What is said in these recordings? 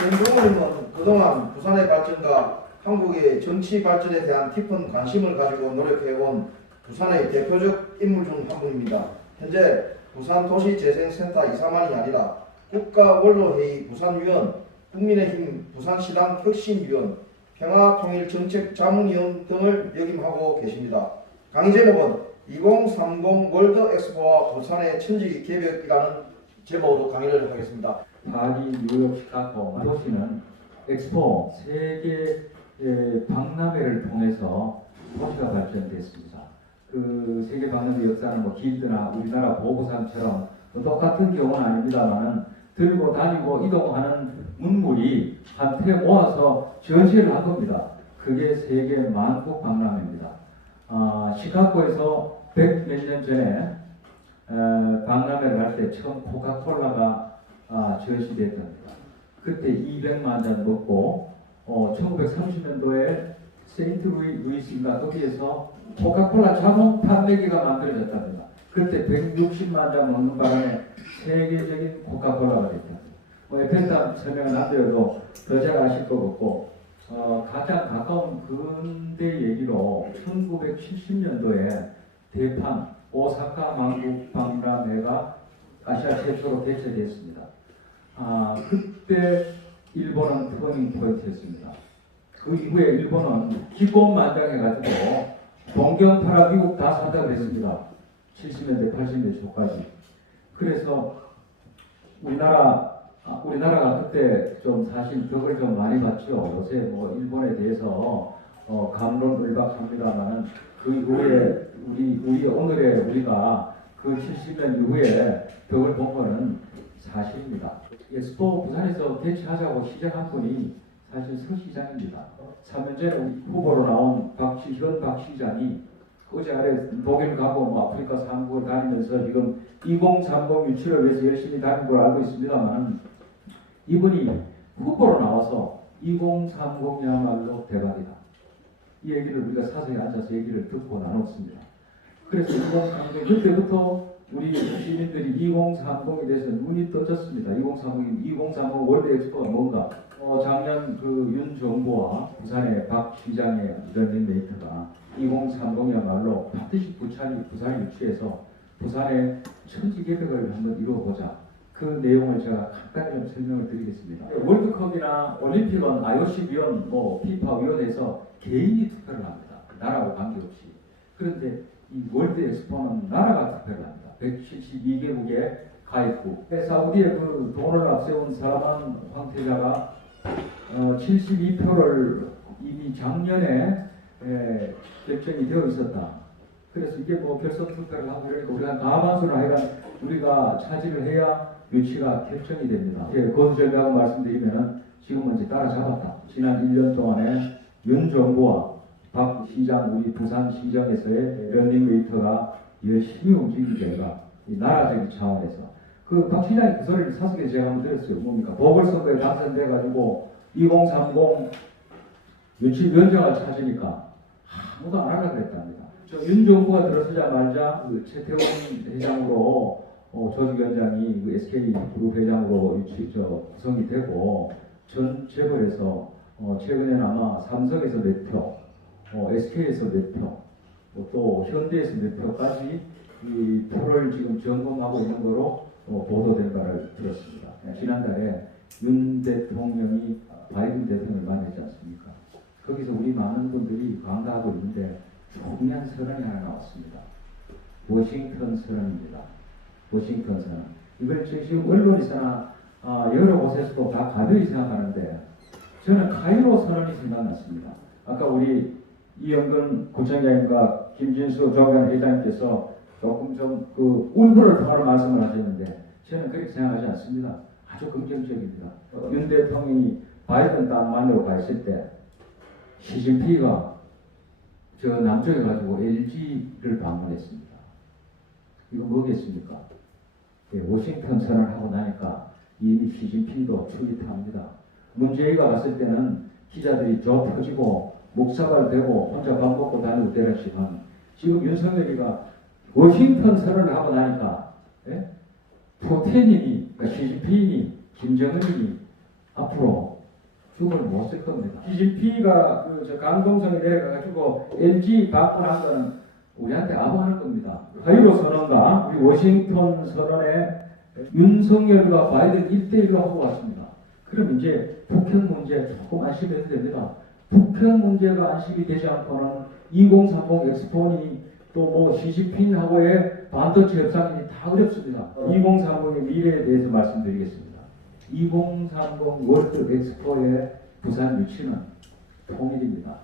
김정은님은 그동안 부산의 발전과 한국의 정치 발전에 대한 깊은 관심을 가지고 노력해온 부산의 대표적 인물 중 한 분입니다. 현재 부산도시재생센터 이사만이 아니라 국가원로회의 부산위원, 국민의힘 부산시당 혁신위원, 평화통일정책자문위원 등을 역임하고 계십니다. 강의 제목은 2030 월드 엑스포와 부산의 천지 개벽이라는 제목으로 강의를 하겠습니다. 파리, 뉴욕, 시카고 도시는 엑스포 세계 박람회를 통해서 도시가 발전됐습니다. 그 세계 박람회 역사는 뭐 길드나 우리나라 보고상처럼 똑같은 경우는 아닙니다만은 들고 다니고 이동하는 문물이 한테 모아서 전시를 한 겁니다. 그게 세계 만국 박람회입니다. 시카고에서 100 몇 년 전에 박람회를 할 때 처음 코카콜라가 전시됐답니다. 그때 200만 잔 먹고 1930년도에 세인트 루이스인가 거기에서 코카콜라 자동 판매기가 만들어졌답니다. 그때 160만 잔 먹는 바람에 세계적인 코카콜라가 됐답니다. 에펠탑 설명은 안 드려도 더 잘 아실 것 같고 가장 가까운 근대 얘기로 1970년도에 대판 오사카 만국 박람회가 아시아 최초로 개최됐습니다. 그때 일본은 터닝 포인트였습니다. 그 이후에 일본은 기권만장해가지고 동경파라 미국 다 사자가 됐습니다. 70년대, 80년대 초까지. 그래서 우리나라가 그때 좀 사실 덕을 좀 많이 봤죠. 요새 뭐 일본에 대해서 감론을박합니다만은 그 이후에 오늘의 우리가 그 70년 이후에 덕을 본 거는 사실입니다. 엑스포 부산에서 개최하자고 시작한 분이 사실 서 시장입니다. 3년 전에 후보로 나온 박시현 박 시장이 어제 아래 독일 가고 뭐 아프리카 3국을 다니면서 지금 2030 유치를 위해서 열심히 다닌 걸 알고 있습니다만 이분이 후보로 나와서 2030이야말로 대박이다. 이 얘기를 우리가 사석에 앉아서 얘기를 듣고 나눴습니다. 그래서 2030 그때부터 우리 시민들이 2030에 대해서 눈이 떠졌습니다. 2030 월드 엑스포가 뭔가? 작년 그 윤 정부와 부산의 박 시장의 런닝메이트가 2030이야말로 반드시 부산이 유치해서 부산의 천지 개벽을 한번 이루어보자. 그 내용을 제가 간단히 좀 설명을 드리겠습니다. 월드컵이나 올림픽은 IOC 위원, 피파 위원회에서 개인이 투표를 합니다. 나라하고 관계없이. 그런데 이 월드 엑스포는 나라가 투표를 합니다. 172개국의 가입국. 사우디에 그 돈을 앞세운 사라만 황태자가 72표를 이미 작년에 결정이 되어 있었다. 그래서 이게 뭐 결선 투표를 하고 그러니까 우리가 과반수를 하여간 우리가 차지를 해야 유치가 결정이 됩니다. 거두절미하고 말씀드리면은 지금은 이제 따라잡았다. 지난 1년 동안에 윤 정부와 박 시장 우리 부산시정에서의 런닝웨이터가 열심히 움직인 결과 이 나라적인 차원에서 그 박 시장이 그 소리를 사석에 제가 한번 들었어요. 뭡니까? 보궐선거에 당선돼가지고 2030 유치위원장을 찾으니까 아무도 안 하려고 그랬답니다. 윤 정부가 들어서자마자 그 최태원 회장으로 조직위원장이 그 SK 그룹 회장으로 구성이 되고 전 재벌에서 최근에는 아마 삼성에서 몇 표, SK에서 몇 표, 또 현대에서 몇 표까지 이 표를 지금 점검하고 있는 거로 보도된 바를 들었습니다. 지난달에 윤 대통령이 바이든 대통령을 만났지 않습니까? 거기서 우리 많은 분들이 반가하고 있는데 중요한 선언이 하나 나왔습니다. 워싱턴 선언입니다. 워싱턴 선언. 이걸 지금 언론에서나 여러 곳에서도 다 가벼이 생각하는데 저는 카이로 선언이 생각났습니다. 아까 우리 이영근 구청장님과 김진수 조합원 회장님께서 조금 좀 그 울분을 토하는 말씀을 하셨는데 저는 그렇게 생각하지 않습니다. 아주 긍정적입니다. 윤 대통령이 바이든 딱 만나러 가 있을 때 시진핑이가 저 남쪽에 가지고 LG를 방문했습니다. 이거 뭐겠습니까? 워싱턴 선언을 하고 나니까 이미 시진핑도 추깃합니다. 문재인가 갔을 때는 기자들이 저 터지고 목사발 되고 혼자 밥 먹고 다니고 때렸지만 지금 윤석열이가 워싱턴 선언을 하고 나니까 푸틴이, 그러니까 시진핑이, 김정은이 앞으로 죽을 못 쓸 겁니다. DGP가 저 강동성에 내려가가지고 LG 방문한 거는 우리한테 아부하는 겁니다. 카이로 선언과 우리 워싱턴 선언에 윤석열과 바이든 1대1로 하고 왔습니다. 그럼 이제 북핵 문제 조금 안심해도 됩니다. 북핵 문제가 안심이 되지 않고는 2030 엑스폰이 또 뭐 시진핑하고의 반도체 협상이 다 어렵습니다. 2030의 미래에 대해서 말씀드리겠습니다. 2030 월드 엑스포의 부산 유치는 통일입니다.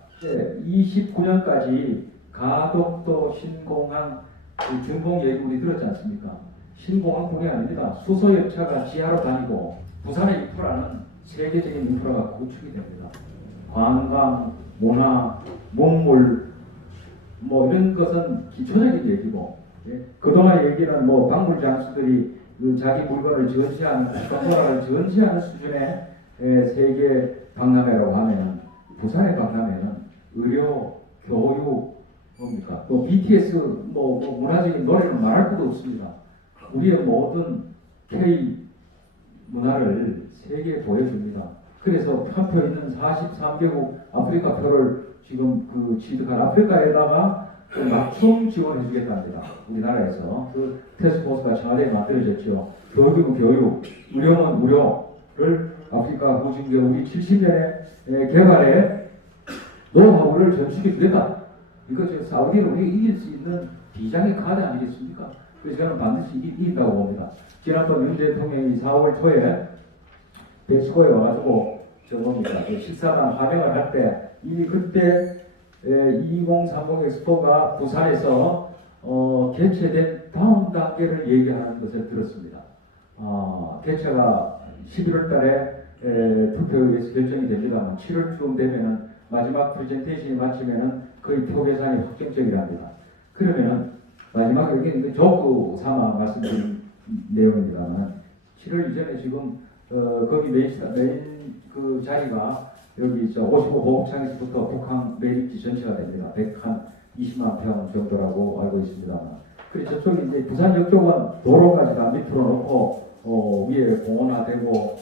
29년까지 가덕도 신공항 그 준공 얘기 우리 들었지 않습니까? 신공항뿐이 아닙니다. 수소열차가 지하로 다니고 부산의 인프라는 세계적인 인프라가 구축이 됩니다. 관광, 문화, 문물 뭐 이런 것은 기초적인 얘기고 그동안 얘기는 뭐 박물 장수들이 그 자기 물건을 전시하는 국가문화를 전시하는 수준의 세계 박람회라고 하면 부산의 박람회는 의료, 교육 뭡니까? 또 BTS 뭐 문화적인 노래는 말할 것도 없습니다. 우리의 모든 K 문화를 세계에 보여줍니다. 그래서 표표 있는 43개국 아프리카 표를 지금 그 취득한 아프리카에다가 맞춤 지원해 주겠답니다. 우리나라에서 그 테스크포스가 청와대에 만들어졌죠. 교육이고 교육, 무료는 무료를 아프리카 후진국이 70년에 개발해 노하우를 전수해 주겠다. 이거 저 사우디를 우리가 이길 수 있는 비장의 카드 아니겠습니까? 그래서 저는 반드시 이긴다고 봅니다. 지난번 윤 대통령이 4월 초에 멕시코에 와가지고 저 뭡니까 식사랑 하명을 할 때 이미 그때 2030 엑스포가 부산에서 개최된 다음 단계를 얘기하는 것을 들었습니다. 개최가 11월 달에 투표에 의해서 결정이 됩니다만 7월쯤 되면은 마지막 프레젠테이션이 마치면은 거의 표 계산이 확정적이랍니다. 그러면은 마지막에 여기 조크 삼아 말씀드린 내용입니다만 7월 이전에 지금 거기 메인 그 자리가 여기 55 보급창에서부터 북한 매립지 전체가 됩니다. 120만 평 정도라고 알고 있습니다만. 그래서 저쪽이 이제 부산 옆쪽은 도로까지 다 밑으로 놓고 위에 공원화되고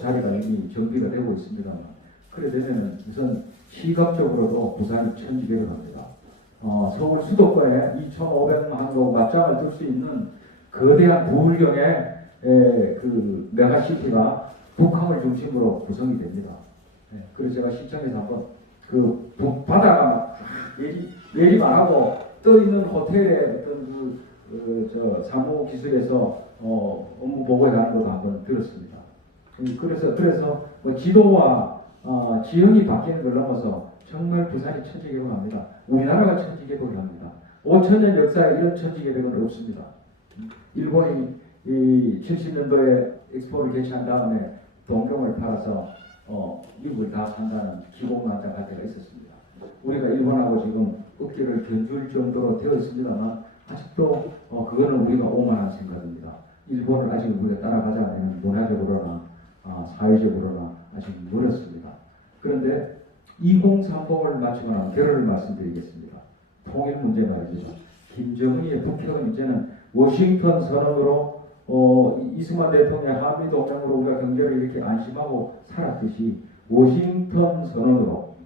자리가 이미 정비가 되고 있습니다만. 그래 되면은 우선 시각적으로도 부산이 천지개를 합니다. 서울 수도권에 2,500만 호 맞짱을 들 수 있는 거대한 부울경의 그 메가시티가 북한을 중심으로 구성이 됩니다. 그래서 제가 시청에서 한번 그 바다가 막 내림 안 하고 떠 있는 호텔의 어떤 저 사무 기술에서 업무 보고에 가는 것도 한번 들었습니다. 그래서 뭐 지도와 지형이 바뀌는 걸 넘어서 정말 부산이 천지개벽합니다. 우리나라가 천지개벽합니다. 5천년 역사에 이런 천지개벽은 없습니다. 일본이 이 70년도에 엑스포를 개최한 다음에 동경을 팔아서 미국을 다 산다는 기고만장 할 때가 있었습니다. 우리가 일본하고 지금 어깨를 견줄 정도로 되어 있습니다만 아직도 그거는 우리가 오만한 생각입니다. 일본을 아직 우리가 따라가지 않으면 문화적으로나 사회적으로나 아직 멀었습니다. 그런데 2030을 마치고 나면 결론을 말씀드리겠습니다. 통일 문제 말이죠. 김정은의 북핵은 이제는 워싱턴 선언으로 이승만 대통령 한미동맹으로 우리가 경제를 이렇게 안심하고 살았듯이 워싱턴 선언으로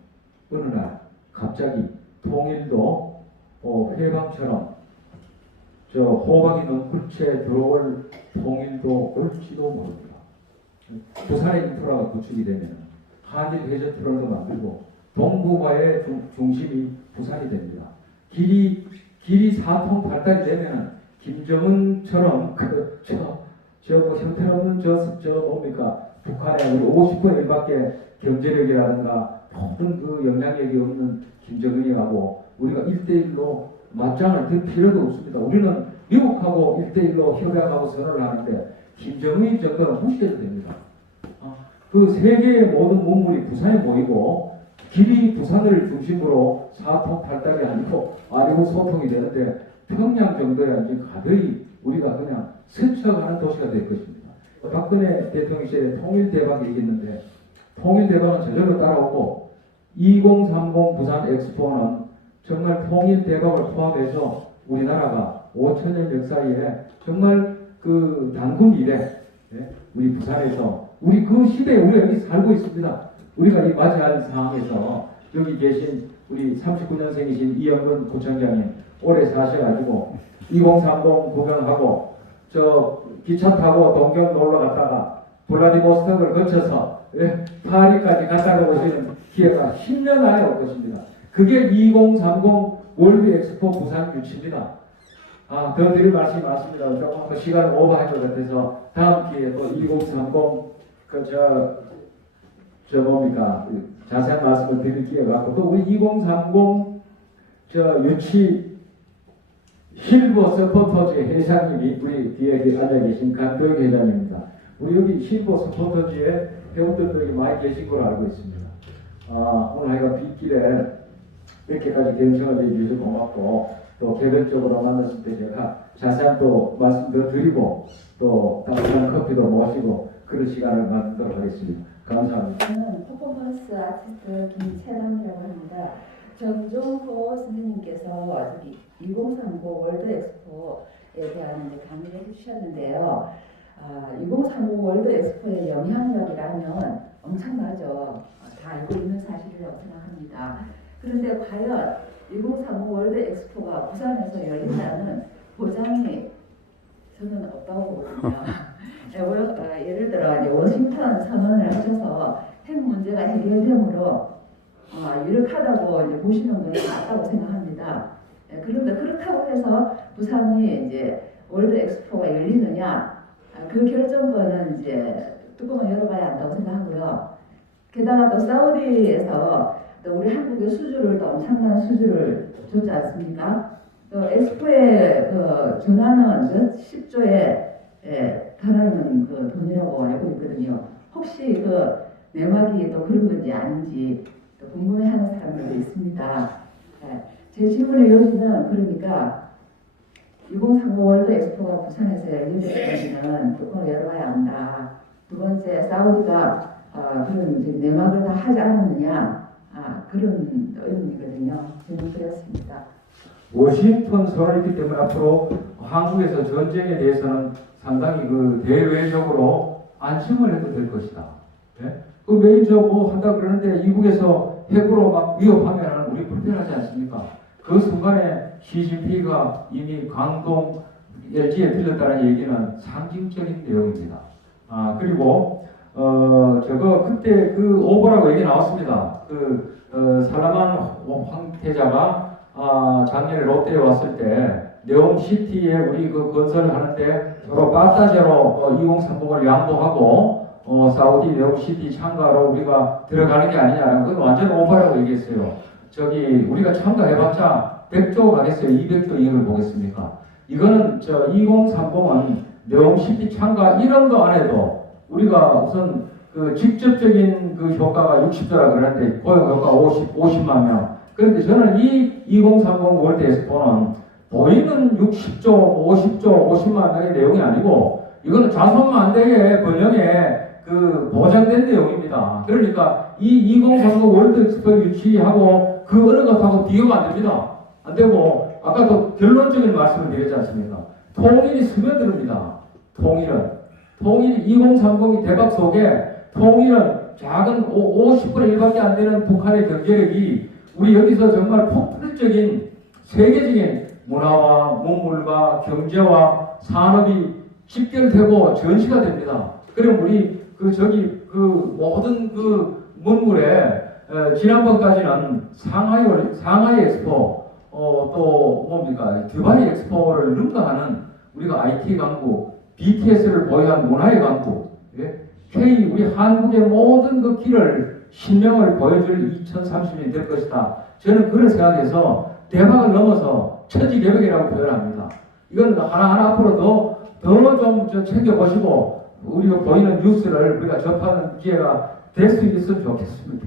어느 날 갑자기 통일도 회방처럼 저 호박이 넝쿨채 들어올 통일도 올지도 모릅니다. 부산의 인프라가 구축이 되면 한일 회전 터널도 만들고 동북아의 중심이 부산이 됩니다. 길이 사통 발달이 되면 김정은처럼 뭐 형편없는 뭡니까 북한의 50%밖에 경제력이라든가 모든 그 영향력이 없는 김정은이하고 우리가 1대1로 맞짱을 들 필요도 없습니다. 우리는 미국하고 1대1로 협약하고 선언을 하는데 김정은 정도는 무시해도 됩니다. 그 세계의 모든 문물이 부산에 모이고 길이 부산을 중심으로 사통 팔달이 아니고 소통이 되는데 평양 정도야 이제 가벼이 우리가 그냥 스쳐가는 도시가 될 것입니다. 박근혜 대통령 시절에 통일대박 얘기했는데 통일대박은 저절로 따라오고 2030 부산 엑스포는 정말 통일대박을 포함해서 우리나라가 5천년 역사에 정말 그 단군 이래 우리 부산에서 우리 그 시대에 우리가 여기 살고 있습니다. 우리가 이 맞이할 상황에서 여기 계신 우리 39년생이신 이영근 구청장님 오래 사셔가지고 2030 구경하고 저 기차 타고 동경 놀러 갔다가 블라디보스톡을 거쳐서 파리까지 갔다가 오시는 기회가 10년 안에 올 것입니다. 그게 2030 월드 엑스포 부산 유치입니다. 더 드릴 말씀이 많습니다. 조금 더 시간을 오버할 것 같아서 다음 기회에 또 2030 뭡니까 자세한 말씀을 드릴 기회가 있고 또 우리 2030 유치 실버 서포터즈 회장님이 우리 뒤에 앉아 계신 강도혁 회장입니다. 우리 여기 실버 서포터즈에 회원들도 많이 계신 걸로 알고 있습니다. 오늘 하여간 빗길에 이렇게까지 경청을 해주셔서 고맙고 또 개별적으로 만났을 때 제가 자세한 또 말씀 더 드리고 또 따뜻한 커피도 모시고 그런 시간을 만들도록 하겠습니다. 감사합니다. 저는 퍼포먼스 아티스트 김채남이라고 합니다. 정종호 선생님께서 2030 월드 엑스포에 대한 이제 강의를 해주셨는데요. 2030 월드 엑스포의 영향력이라면 엄청나죠. 다 알고 있는 사실이라고 생각합니다. 그런데 과연 2030 월드 엑스포가 부산에서 열린다는 보장이 저는 없다고 보거든요. 예를 들어 이제 워싱턴 선언을 하셔서 핵 문제가 해결되므로 유력하다고 이제 보시는 건 맞다고 생각합니다. 그런데 그렇다고 해서 부산이 이제 월드 엑스포가 열리느냐 그 결정권은 이제 뚜껑을 열어봐야 한다고 생각하고요. 게다가 또 사우디에서 또 우리 한국의 수주를 또 엄청난 수주를 줬지 않습니까? 엑스포의 전화는 10조에 달하는 그 돈이라고 알고 있거든요. 혹시 내막이 또 그런 건지 아닌지 또 궁금해하는 사람들도 있습니다. 제 질문의 요지는 그러니까 2030 월드 엑스포가 부산에서 열릴 때까지는 뚜껑을 열어봐야 한다. 두 번째, 사우디가 그런 이제 내막을 다 하지 않았느냐 그런 의문이거든요. 질문 드렸습니다. 워싱턴 선언이기 때문에 앞으로 한국에서 전쟁에 대해서는 상당히 대외적으로 안심을 해도 될 것이다. 네? 메이저 한다 그러는데 이북에서 핵으로 막 위협하면 우리 불편하지 않습니까? 그 순간에 시진핑이가 이미 광동 LG에 들렸다는 얘기는 상징적인 내용입니다. 그리고 그때 오보라고 얘기 나왔습니다. 살라만 황태자가 작년에 롯데에 왔을 때 네옴시티에 우리 건설을 하는데 서로 빠따제로 2030을 양보하고 사우디 네옴시티 참가로 우리가 들어가는 게 아니냐. 그건 완전 오버라고 얘기했어요. 우리가 참가해봤자 100조 가겠어요. 200조 이익을 보겠습니까? 이거는 2030은 네옴시티 참가 1원도 안 해도 우리가 우선 직접적인 효과가 60조라 그러는데 고용 효과 50만 명. 그런데 저는 이 2030 월드 엑스포는 보이는 60조, 50조, 50만 명의 내용이 아니고 이거는 자손만 안 되게 번영에 보장된 내용입니다. 그러니까 이 2030 월드 엑스포 유치하고 어느 것하고 비교가 안 됩니다. 안 되고 아까도 결론적인 말씀을 드렸지 않습니까? 통일이 스며듭니다. 통일이 2030이 대박 속에 통일은 작은 50분의 1밖에 안 되는 북한의 경제력이 우리 여기서 정말 폭발적인 세계적인 문화와 문물과 경제와 산업이 직결되고 전시가 됩니다. 그럼 우리 모든 문물에 지난번까지는 상하이 엑스포 또 두바이 엑스포를 능가하는 우리가 IT 강국, BTS를 보유한 문화의 강국, 우리 한국의 모든 길을 신명을 보여줄 2030년이 될 것이다. 저는 그런 생각에서 대박을 넘어서 천지개벽이라고 표현합니다. 이건 하나하나 앞으로 더 챙겨보시고 우리가 보이는 뉴스를 우리가 접하는 기회가 될 수 있으면 좋겠습니다.